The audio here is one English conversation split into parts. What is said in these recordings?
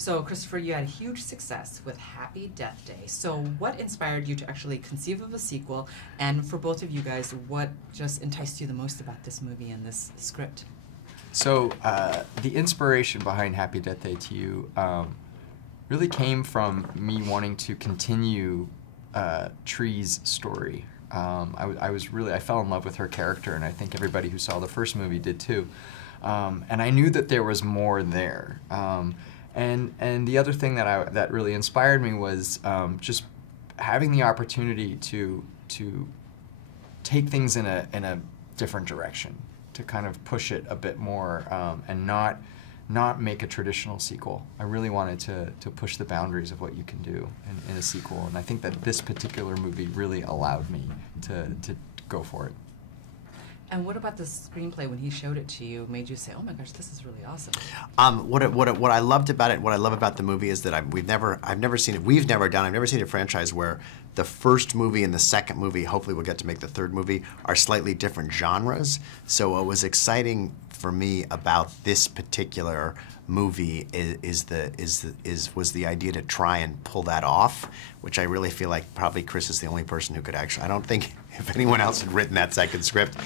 So, Christopher, you had huge success with Happy Death Day. So, what inspired you to actually conceive of a sequel? And for both of you guys, what just enticed you the most about this movie and this script? So, the inspiration behind Happy Death Day to You really came from me wanting to continue Tree's story. I fell in love with her character, and I think everybody who saw the first movie did too. And I knew that there was more there. And the other thing that really inspired me was just having the opportunity to take things in a different direction, to kind of push it a bit more, and not make a traditional sequel. I really wanted to push the boundaries of what you can do in a sequel, and I think that this particular movie really allowed me to go for it. And what about the screenplay, when he showed it to you, made you say, "Oh my gosh, this is really awesome"? What I loved about it, what I love about the movie is that I've never seen a franchise where the first movie and the second movie, hopefully we'll get to make the third movie, are slightly different genres. So what was exciting for me about this particular movie was the idea to try and pull that off, which I really feel like probably Chris is the only person who could actually. I don't think if anyone else had written that second script,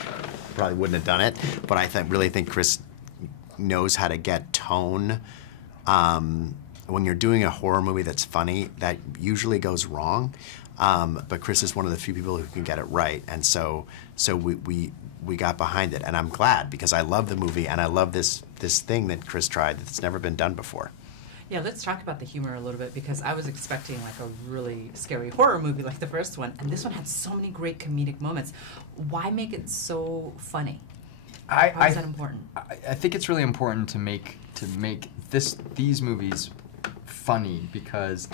probably wouldn't have done it. But I really think Chris knows how to get tone. When you're doing a horror movie that's funny, that usually goes wrong. But Chris is one of the few people who can get it right, and so we got behind it, and I'm glad because I love the movie and I love this thing that Chris tried that's never been done before. Yeah, let's talk about the humor a little bit, because I was expecting like a really scary horror movie like the first one, and this one had so many great comedic moments. Why make it so funny? Why is that important? I think it's really important to make these movies funny, because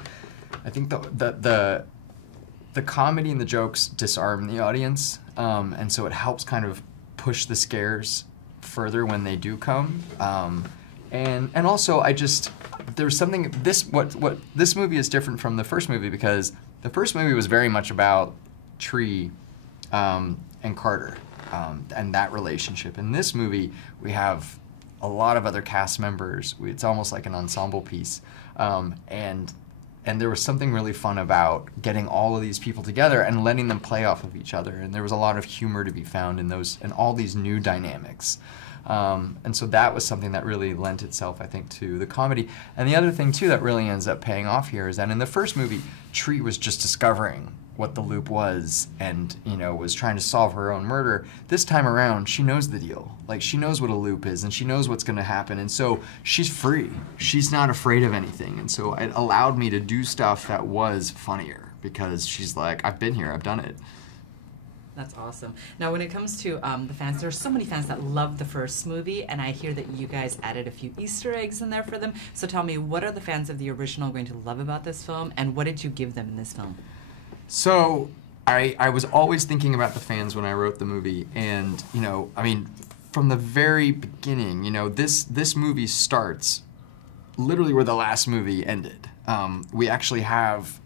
I think the comedy and the jokes disarm the audience, and so it helps kind of push the scares further when they do come. And also, there's something, what this movie is different from the first movie, because the first movie was very much about Tree and Carter and that relationship. In this movie, we have a lot of other cast members. It's almost like an ensemble piece. And there was something really fun about getting all of these people together and letting them play off of each other. And there was a lot of humor to be found in all these new dynamics. And so that was something that really lent itself, I think, to the comedy. And the other thing, too, that really ends up paying off here is that in the first movie, Tree was just discovering what the loop was and, was trying to solve her own murder. This time around, she knows the deal. Like, she knows what a loop is, and she knows what's going to happen. And so she's free. She's not afraid of anything. And so it allowed me to do stuff that was funnier, because she's like, I've been here, I've done it. That's awesome. Now, when it comes to the fans, there are so many fans that love the first movie, and I hear that you guys added a few Easter eggs in there for them. So tell me, what are the fans of the original going to love about this film, and what did you give them in this film? So I was always thinking about the fans when I wrote the movie, and from the very beginning, this movie starts literally where the last movie ended. We actually have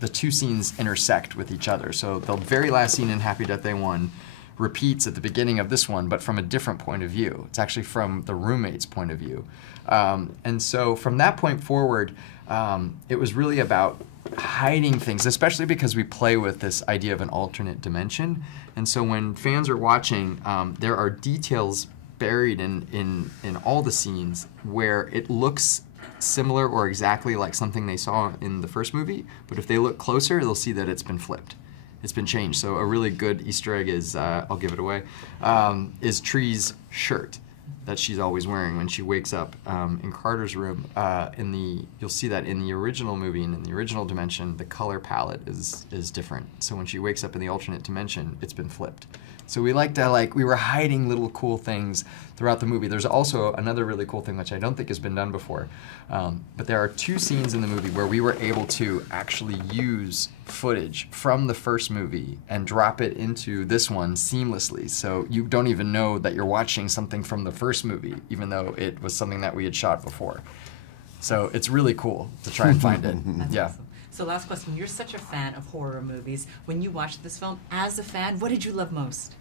the two scenes intersect with each other. So the very last scene in Happy Death Day 1 repeats at the beginning of this one, but from a different point of view. It's actually from the roommate's point of view. And so from that point forward, it was really about hiding things, especially because we play with this idea of an alternate dimension. And so when fans are watching, there are details buried in all the scenes where it looks similar or exactly like something they saw in the first movie, but if they look closer, they'll see that it's been flipped. It's been changed. So a really good Easter egg is, I'll give it away, is Tree's shirt that she's always wearing when she wakes up in Carter's room. You'll see that in the original movie and in the original dimension, the color palette is different. So when she wakes up in the alternate dimension, it's been flipped. So we were hiding little cool things throughout the movie. There's also another really cool thing, which I don't think has been done before. But there are two scenes in the movie where we were able to actually use footage from the first movie and drop it into this one seamlessly. So you don't even know that you're watching something from the first movie, even though it was something that we had shot before. So it's really cool to try and find it. Yeah. Awesome. So last question, you're such a fan of horror movies. When you watched this film, as a fan, what did you love most?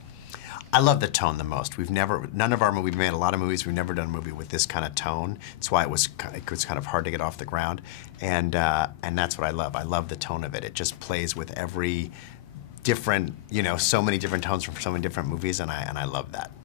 I love the tone the most. None of our movies, we've made a lot of movies, we've never done a movie with this kind of tone. That's why it was kind of hard to get off the ground. And that's what I love. I love the tone of it. It just plays with every different, so many different tones from so many different movies, and I love that.